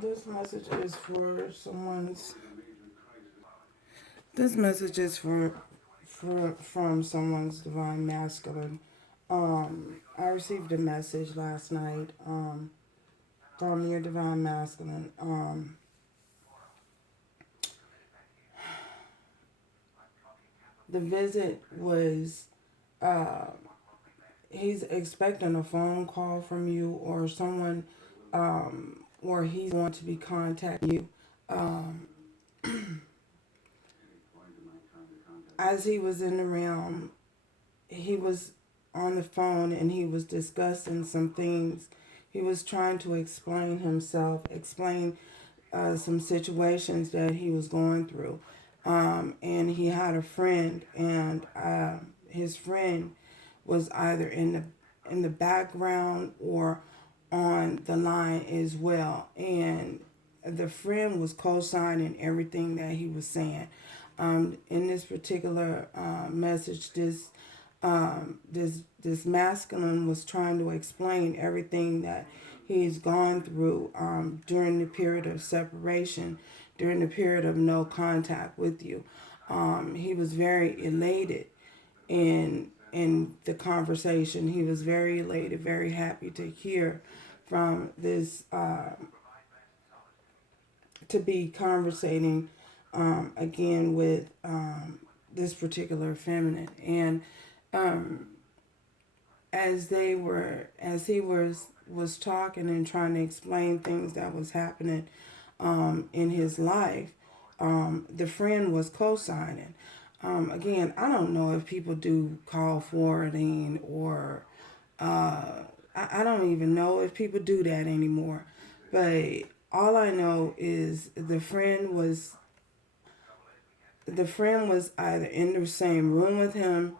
This message is for someone's. This message is from someone's divine masculine. I received a message last night from your divine masculine. The visit was uh, he's expecting a phone call from you or someone, or he's going to be contacting you. Um, as he was in the realm, he was on the phone and he was discussing some things. He was trying to explain himself, explain some situations that he was going through. And he had a friend, and his friend was either in the background or on the line as well. And the friend was co-signing everything that he was saying. In this particular message, this masculine was trying to explain everything that he's gone through during the period of separation, during the period of no contact with you. He was very elated in the conversation. He was very elated, very happy to hear from this, to be conversating again with this particular feminine. And um, as he was talking and trying to explain things that was happening in his life, the friend was co-signing. Again, I don't know if people do call forwarding or I don't even know if people do that anymore. But all I know is the friend was either in the same room with him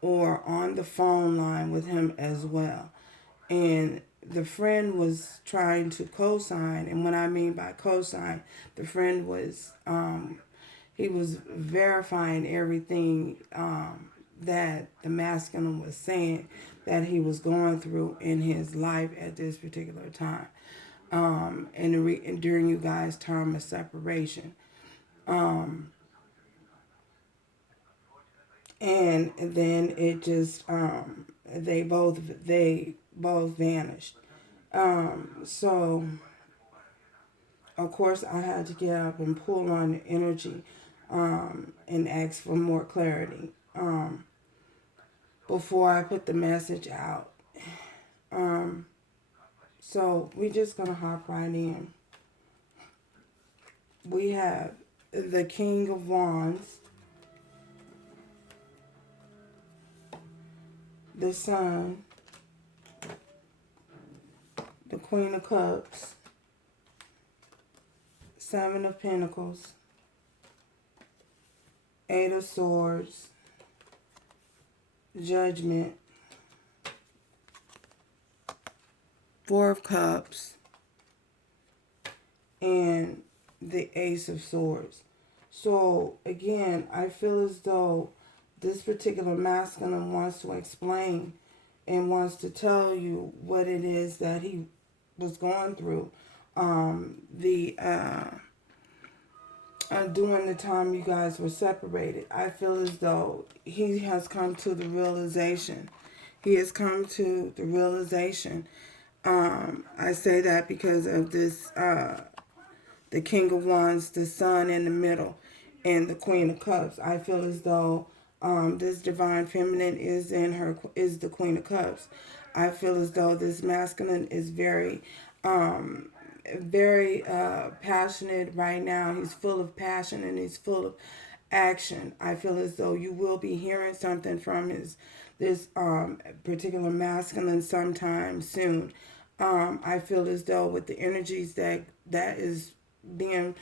or on the phone line with him as well. And the friend was trying to co-sign, and what I mean by co-sign, the friend was he was verifying everything that the masculine was saying that he was going through in his life at this particular time, and during you guys' time of separation. Um, and then it just they both vanished. So of course I had to get up and pull on the energy and ask for more clarity before I put the message out. Um, so we're just gonna hop right in. We have the King of Wands, the Sun, the Queen of Cups, Seven of Pentacles, Eight of Swords, Judgment, Four of Cups, and the Ace of Swords. So again, I feel as though this particular masculine wants to explain and wants to tell you what it is that he was going through. The During the time you guys were separated, I feel as though he has come to the realization. He has come to the realization. I say that because of this, the King of Wands, the Sun in the middle, and the Queen of Cups. I feel as though this divine feminine is the Queen of Cups. I feel as though this masculine is very passionate right now. He's full of passion and he's full of action. I feel as though you will be hearing something from this particular masculine sometime soon. I feel as though with the energies that is being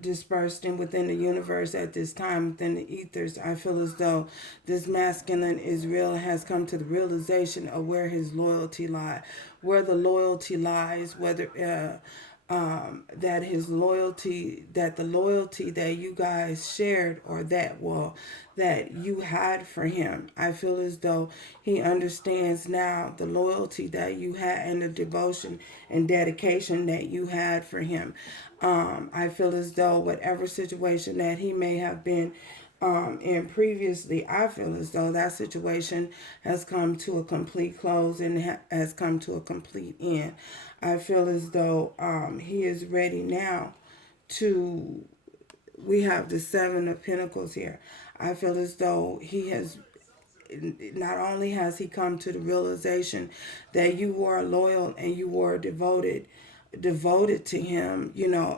dispersed in within the universe at this time within the ethers, I feel as though this masculine is real, has come to the realization of where his loyalty lies, where the loyalty lies, whether that his loyalty, that the loyalty that you guys shared, or that, well, that you had for him, I feel as though he understands now the loyalty that you had and the devotion and dedication that you had for him. I feel as though whatever situation that he may have been and previously, I feel as though that situation has come to a complete close and has come to a complete end. I feel as though he is ready now to. We have the Seven of Pentacles here. I feel as though he has, not only has he come to the realization that you were loyal and you were devoted to him,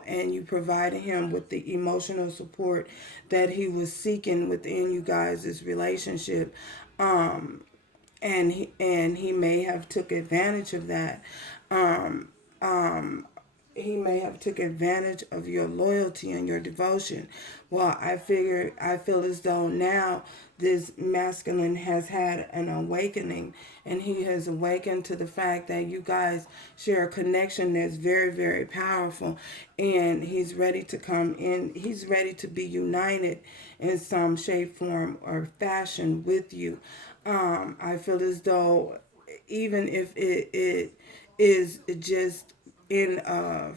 and you provided him with the emotional support that he was seeking within you guys' relationship. And he may have took advantage of that. Um, he may have took advantage of your loyalty and your devotion. Well, I feel as though now this masculine has had an awakening, and he has awakened to the fact that you guys share a connection that's very, very powerful, and he's ready to come in. He's ready to be united in some shape, form, or fashion with you. I feel as though even if it is just in a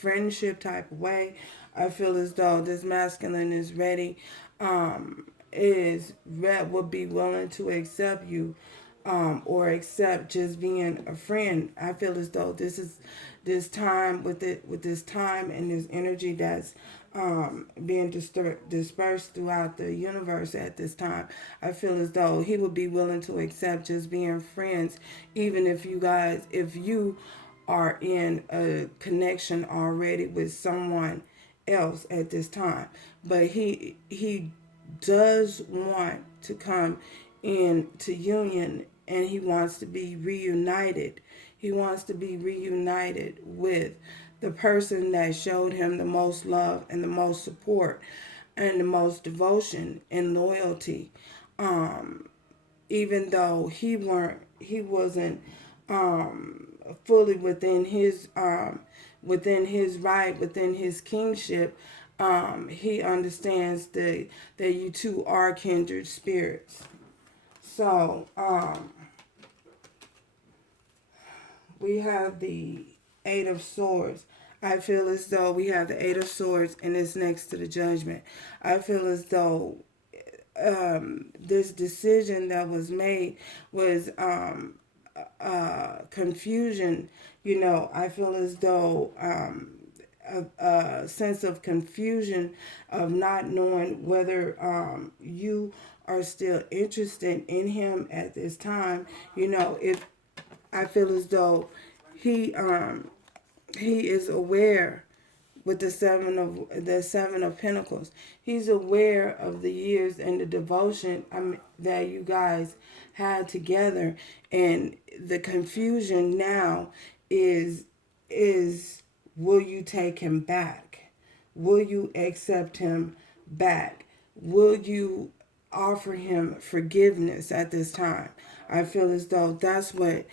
friendship type of way, I feel as though this masculine is ready, would be willing to accept you, or accept just being a friend. I feel as though this time with this time and this energy that's being dispersed throughout the universe at this time. I feel as though he would be willing to accept just being friends, even if you are in a connection already with someone else at this time. But he does want to come into union, and he wants to be reunited. He wants to be reunited with the person that showed him the most love and the most support and the most devotion and loyalty. Even though he wasn't fully within his right, within his kingship. He understands that you two are kindred spirits. So we have the Eight of Swords. I feel as though we have the Eight of Swords, and it's next to the Judgment. I feel as though this decision that was made was confusion. I feel as though a sense of confusion of not knowing whether you are still interested in him at this time. If I feel as though he is aware with the seven of Pentacles. He's aware of the years and the devotion that you guys had together, and the confusion now is will you take him back? Will you accept him back? Will you offer him forgiveness at this time? I feel as though that's what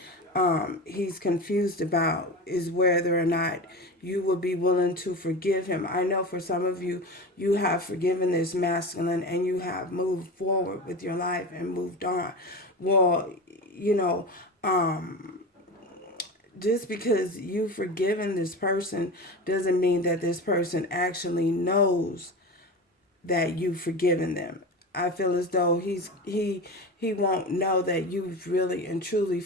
he's confused about, is whether or not you will be willing to forgive him. I know for some of you, you have forgiven this masculine and you have moved forward with your life and moved on. Well, just because you've forgiven this person doesn't mean that this person actually knows that you've forgiven them. I feel as though he won't know that you've really and truly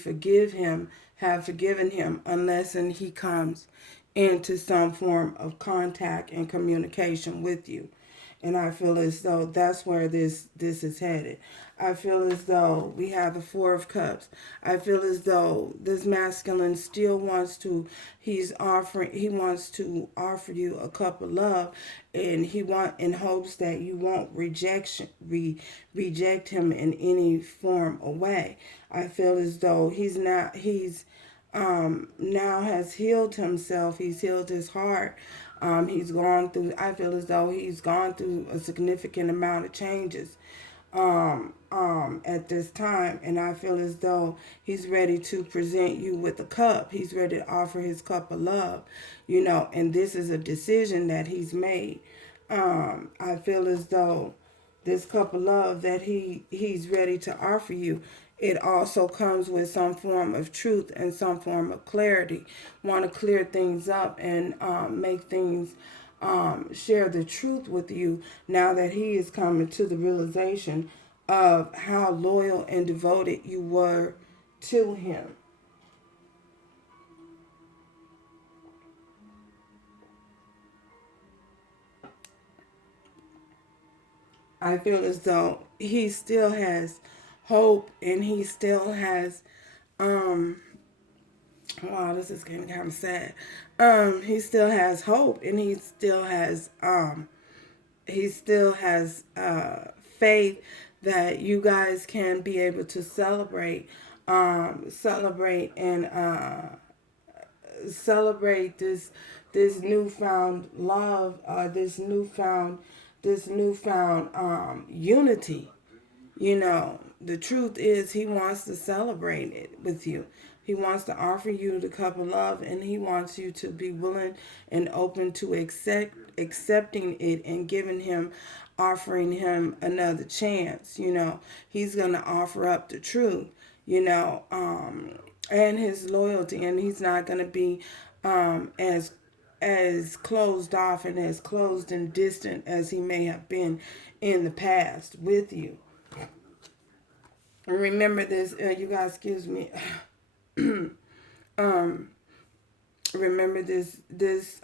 have forgiven him, unless and he comes into some form of contact and communication with you. And I feel as though that's where this is headed. I feel as though we have the Four of Cups. I feel as though this masculine still wants to, he wants to offer you a cup of love, and in hopes that you won't reject him in any form or way. I feel as though now has healed himself. He's healed his heart. I feel as though he's gone through a significant amount of changes. at this time, and I feel as though he's ready to present you with a cup. He's ready to offer his cup of love, you know, and this is a decision that he's made. I feel as though this cup of love that he's ready to offer you, it also comes with some form of truth and some form of clarity. Want to clear things up and make things share the truth with you now that he is coming to the realization of how loyal and devoted you were to him. I feel as though he still has hope and he still has wow, this is getting kind of sad. He still has hope and he still has faith that you guys can be able to celebrate and celebrate this newfound love, this newfound unity. You know, the truth is he wants to celebrate it with you. He wants to offer you the cup of love, and he wants you to be willing and open to accepting it and offering him another chance. You know, he's going to offer up the truth, you know, and his loyalty, and he's not going to be as closed off and as closed and distant as he may have been in the past with you. And remember this, you guys, excuse me. Remember this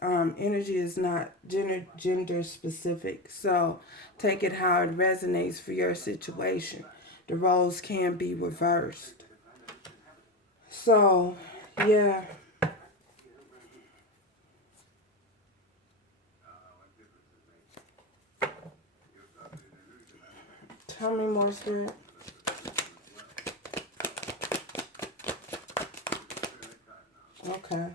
energy is not gender specific. So take it how it resonates for your situation. The roles can be reversed. So, yeah. Tell me more, Spirit. Okay.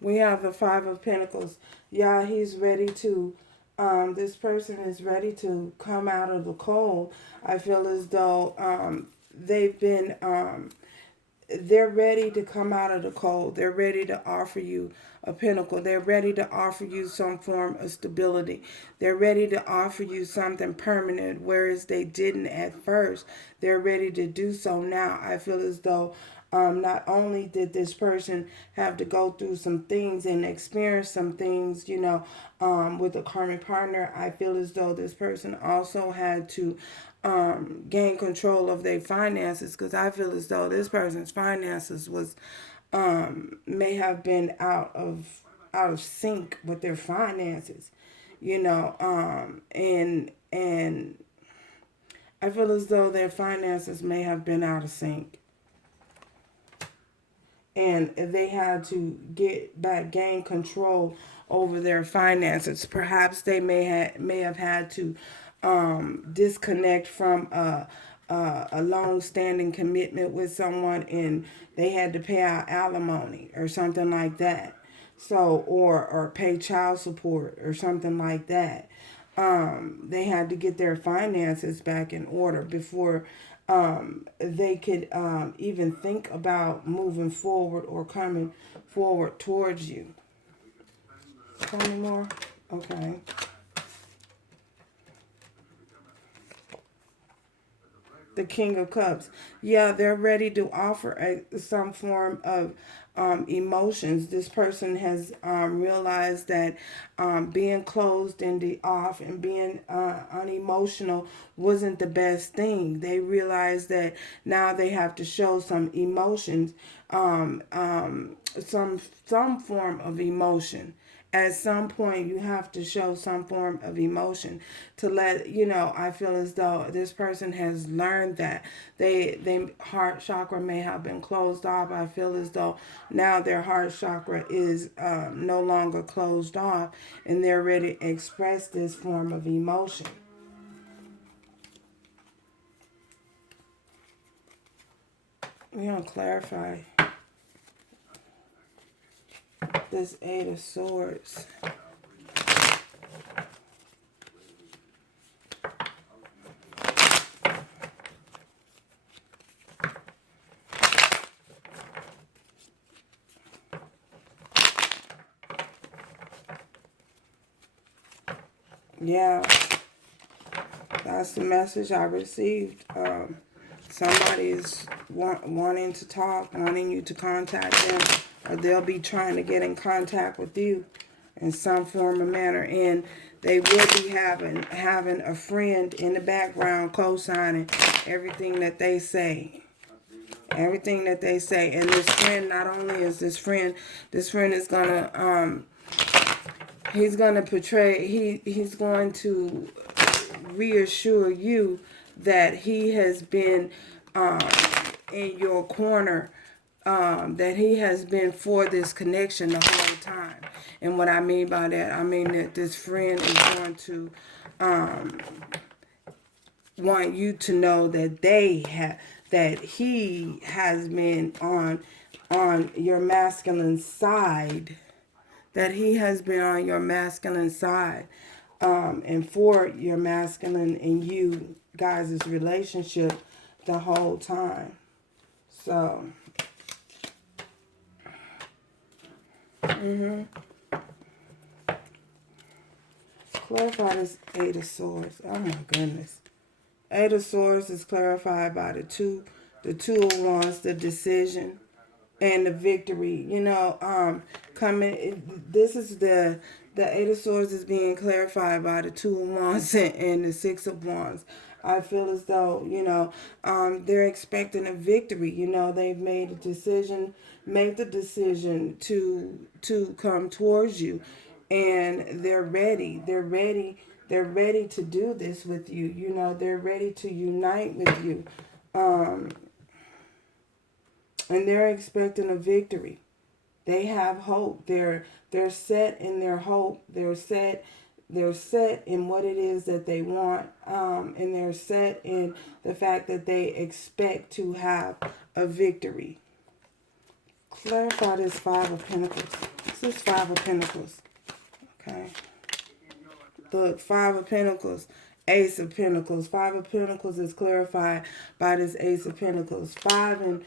We have the Five of Pentacles. Yeah, he's ready to, this person is ready to come out of the cold. I feel as though they've been, they're ready to come out of the cold. They're ready to offer you a pinnacle. They're ready to offer you some form of stability. They're ready to offer you something permanent, whereas they didn't at first. They're ready to do so now. I feel as though not only did this person have to go through some things and experience some things, you know, with a karmic partner, I feel as though this person also had to gain control of their finances, because I feel as though this person's finances was may have been out of sync with their finances, you know, and I feel as though their finances may have been out of sync. And they had to gain control over their finances. Perhaps they may have had to disconnect from a long-standing commitment with someone, and they had to pay out alimony or something like that. So, or pay child support or something like that. They had to get their finances back in order before they could even think about moving forward or coming forward towards you. Tell me more. Okay. The King of Cups. Yeah, they're ready to offer some form of emotions. This person has realized that being closed and off and being unemotional wasn't the best thing. They realized that now they have to show some emotions, some form of emotion. At some point you have to show some form of emotion to let you know. I feel as though this person has learned that they heart chakra may have been closed off. I feel as though now their heart chakra is no longer closed off, and they're ready to express this form of emotion. We're going to clarify this Eight of Swords. Yeah, that's the message I received. Somebody is wanting to talk, wanting you to contact them, or they'll be trying to get in contact with you in some form or manner. And they will be having a friend in the background co-signing everything that they say. Everything that they say. And this friend, not only is this friend is gonna he's gonna portray, he's going to reassure you that he has been in your corner, that he has been for this connection the whole time. And what I mean by that, I mean that this friend is going to want you to know that that he has been on your masculine side, that he has been on your masculine side, and for your masculine and you guys' relationship the whole time. So, clarify this Eight of Swords. Oh my goodness. Eight of Swords is clarified by the Two of Wands, the decision and the victory. You know, this is the Eight of Swords is being clarified by the Two of Wands and the Six of Wands. I feel as though, you know, they're expecting a victory. You know, they've made a decision, make the decision to come towards you, and they're ready. They're ready to do this with you. You know, they're ready to unite with you. And they're expecting a victory. They have hope. They're set in their hope. They're set in what it is that they want. And they're set in the fact that they expect to have a victory. Clarify this Five of Pentacles. This is Five of Pentacles. Okay. Look, Five of Pentacles, Ace of Pentacles. Five of Pentacles is clarified by this Ace of Pentacles. Five and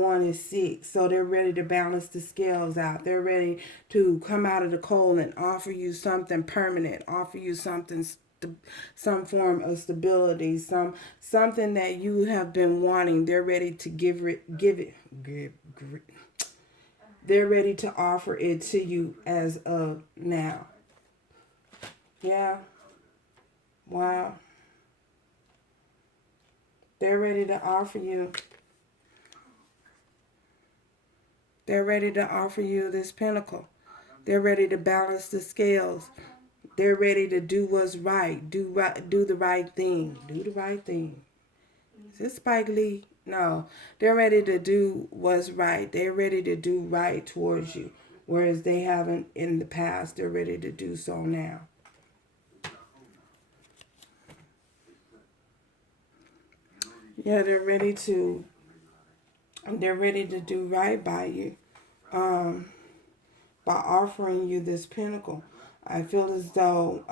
one is 6. So they're ready to balance the scales out. They're ready to come out of the cold and offer you something permanent, offer you something, some form of stability, something that you have been wanting. They're ready to give it. They're ready to offer it to you as of now. Yeah. Wow. They're ready to offer you. They're ready to offer you this pinnacle. They're ready to balance the scales. They're ready to do what's right. Do the right thing. Do the right thing. Is this Spike Lee? No. They're ready to do what's right. They're ready to do right towards you. Whereas they haven't in the past. They're ready to do so now. Yeah, they're ready to do right by you, by offering you this pinnacle. I feel as though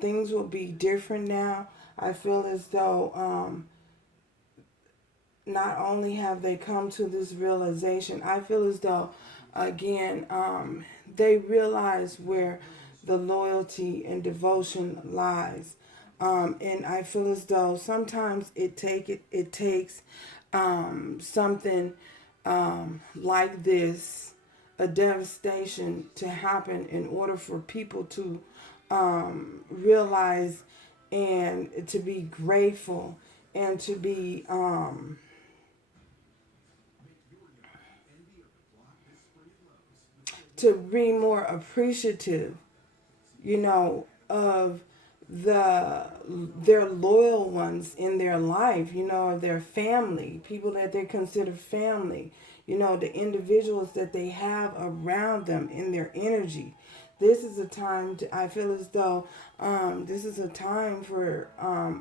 things will be different now. I feel as though not only have they come to this realization, I feel as though again they realize where the loyalty and devotion lies. And I feel as though sometimes it takes something like this, a devastation, to happen in order for people to realize and to be grateful and to be more appreciative, you know, of their loyal ones in their life, you know, of their family, people that they consider family, you know, the individuals that they have around them in their energy. This is a time I feel as though this is a time for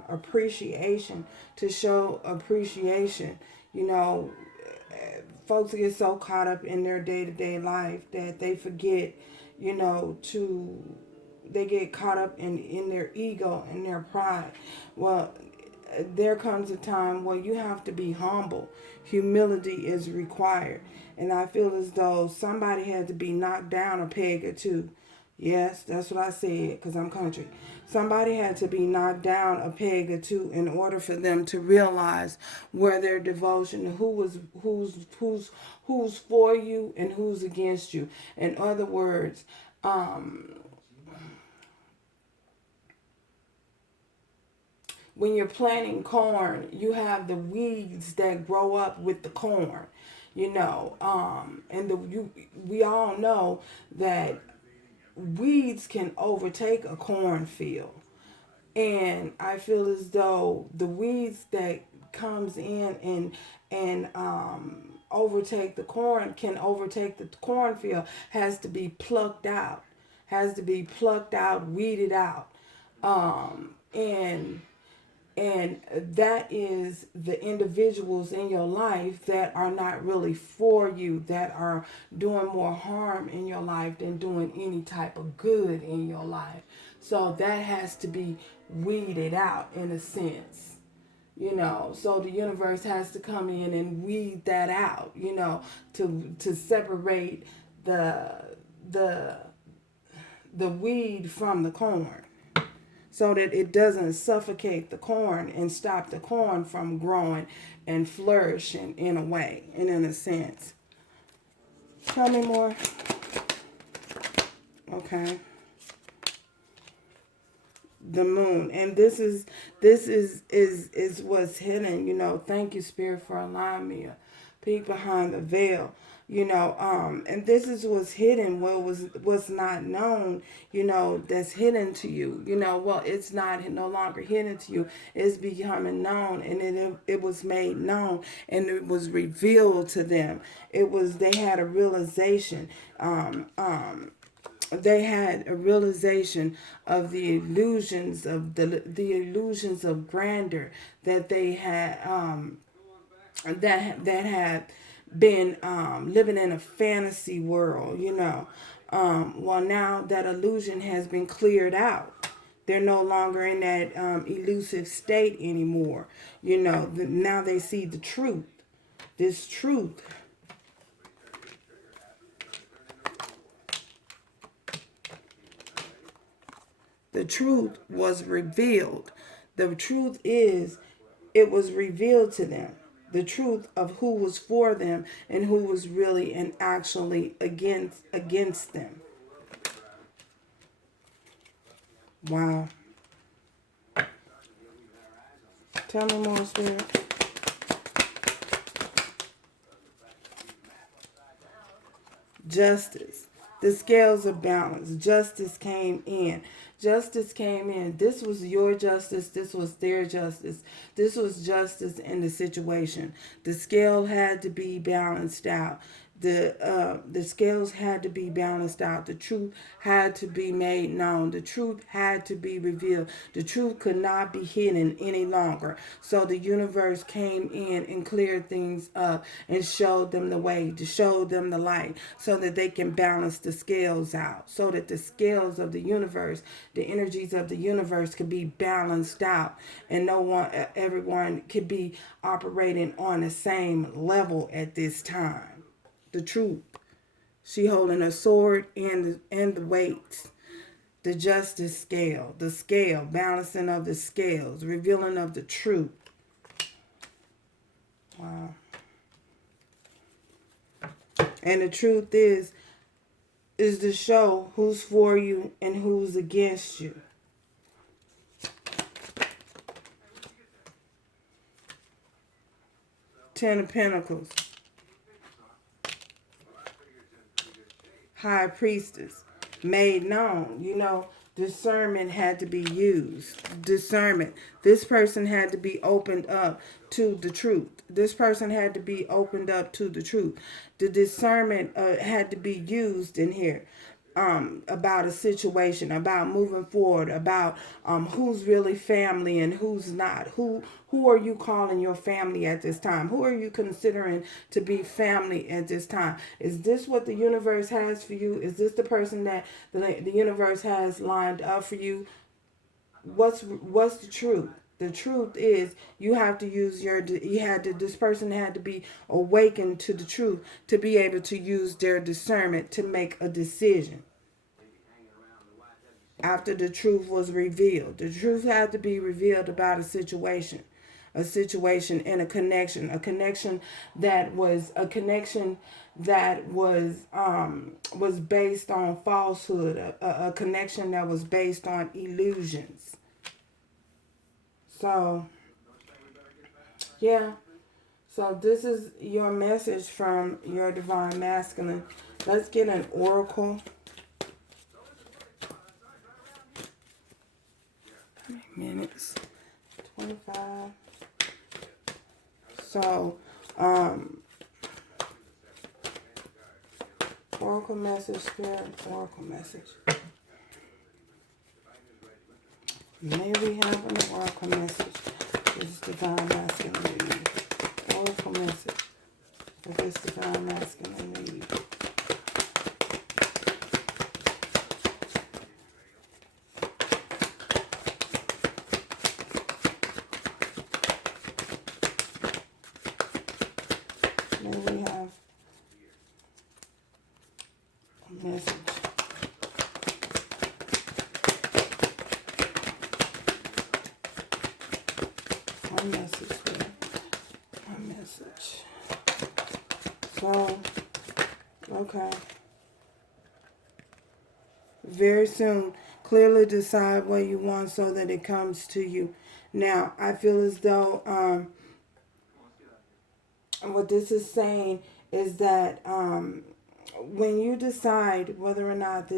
appreciation, to show appreciation. You know, folks get so caught up in their day-to-day life that they forget, you know, they get caught up in their ego and their pride. Well, there comes a time where you have to be humble. Humility is required. And I feel as though somebody had to be knocked down a peg or two. Yes, that's what I said, because I'm country. Somebody had to be knocked down a peg or two in order for them to realize where their devotion, who's for you and who's against you. In other words, when you're planting corn, you have the weeds that grow up with the corn, and we all know that weeds can overtake a cornfield. And I feel as though the weeds that comes in and overtake the corn, can overtake the cornfield, has to be plucked out, weeded out. And that is the individuals in your life that are not really for you, that are doing more harm in your life than doing any type of good in your life. So that has to be weeded out in a sense. So the universe has to come in and weed that out, to separate the the the weed from the corn, so that it doesn't suffocate the corn and stop the corn from growing and flourishing in a way and in a sense. Tell me more. Okay. The moon. And this is what's hidden. Thank you, Spirit, for allowing me a peek behind the veil. And this is what's hidden, what was not known, that's hidden to you. Well, it's not no longer hidden to you. It's becoming known, and it was made known, and it was revealed to them. They had a realization. They had a realization of the illusions of the illusions of grandeur that they had, that had been living in a fantasy world. Well, now that illusion has been cleared out. They're no longer in that elusive state anymore. Now they see the truth. This truth. The truth was revealed. The truth is, it was revealed to them. The truth of who was for them and who was really and actually against them. Wow. Tell me more, Spirit. Justice. The scales of balance. Justice came in. Justice came in. This was your justice. This was their justice. This was justice in the situation. The scale had to be balanced out. The scales had to be balanced out. The truth had to be made known. The truth had to be revealed. The truth could not be hidden any longer. So the universe came in and cleared things up and showed them the way, to show them the light, so that they can balance the scales out, so that the scales of the universe, the energies of the universe, could be balanced out, and everyone could be operating on the same level at this time. The truth. She holding a sword and the weights. The justice scale. The scale. Balancing of the scales. Revealing of the truth. Wow. And the truth is to show who's for you and who's against you. Ten of Pentacles. High Priestess. Made known. Discernment had to be used. Discernment. This person had to be opened up to the truth. This person had to be opened up to the truth. The discernment had to be used in here. About a situation, about moving forward, about who's really family and who's not. Who are you calling your family at this time? Who are you considering to be family at this time? Is this what the universe has for you? Is this the person that the universe has lined up for you? What's the truth? The truth is, you have to use this person had to be awakened to the truth to be able to use their discernment to make a decision. After the truth was revealed, the truth had to be revealed about a situation and a connection that was based on falsehood, a connection that was based on illusions. So yeah, so this is your message from your divine masculine. Let's get an oracle. How many minutes? 25. So, oracle message, spirit, oracle message. May we have an oracle message. This is divine masculine. Oracle message for this divine masculine need. May we have a message. One message here. One message. So, okay. Very soon, clearly decide what you want so that it comes to you. Now, I feel as though what this is saying is that when you decide whether or not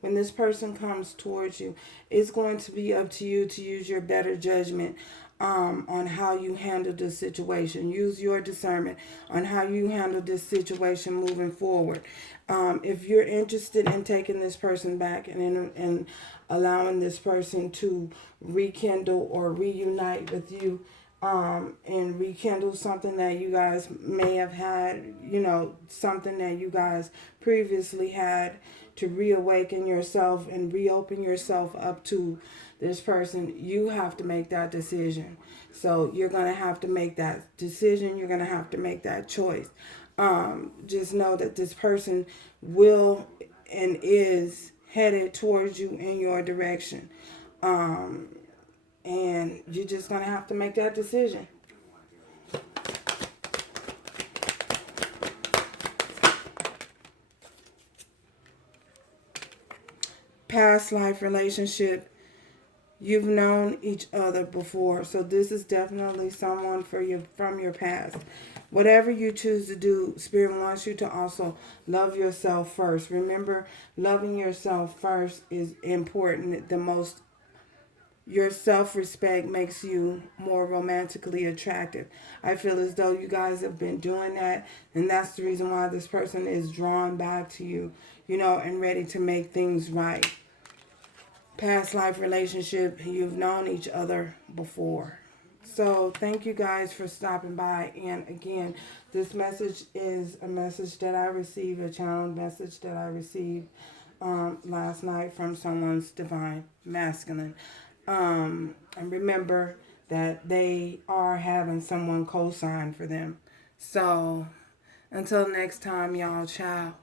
when this person comes towards you, it's going to be up to you to use your better judgment on how you handle this situation. Use your discernment on how you handle this situation moving forward. If you're interested in taking this person back and allowing this person to rekindle or reunite with you, and rekindle something that you guys may have had, something that you guys previously had, to reawaken yourself and reopen yourself up to this person, you have to make that decision. So you're going to have to make that decision. You're going to have to make that choice. Just know that this person will and is headed towards you in your direction. And you're just going to have to make that decision. Past life relationship. You've known each other before. So this is definitely someone from your past. Whatever you choose to do, Spirit wants you to also love yourself first. Remember, loving yourself first is important. Your self-respect makes you more romantically attractive. I feel as though you guys have been doing that, and that's the reason why this person is drawn back to you, and ready to make things right. Past life relationship, you've known each other before. So thank you guys for stopping by. And again, this message is a message that I received, a channeled message that I received last night from someone's divine masculine. And remember that they are having someone co-sign for them. So until next time, y'all, ciao.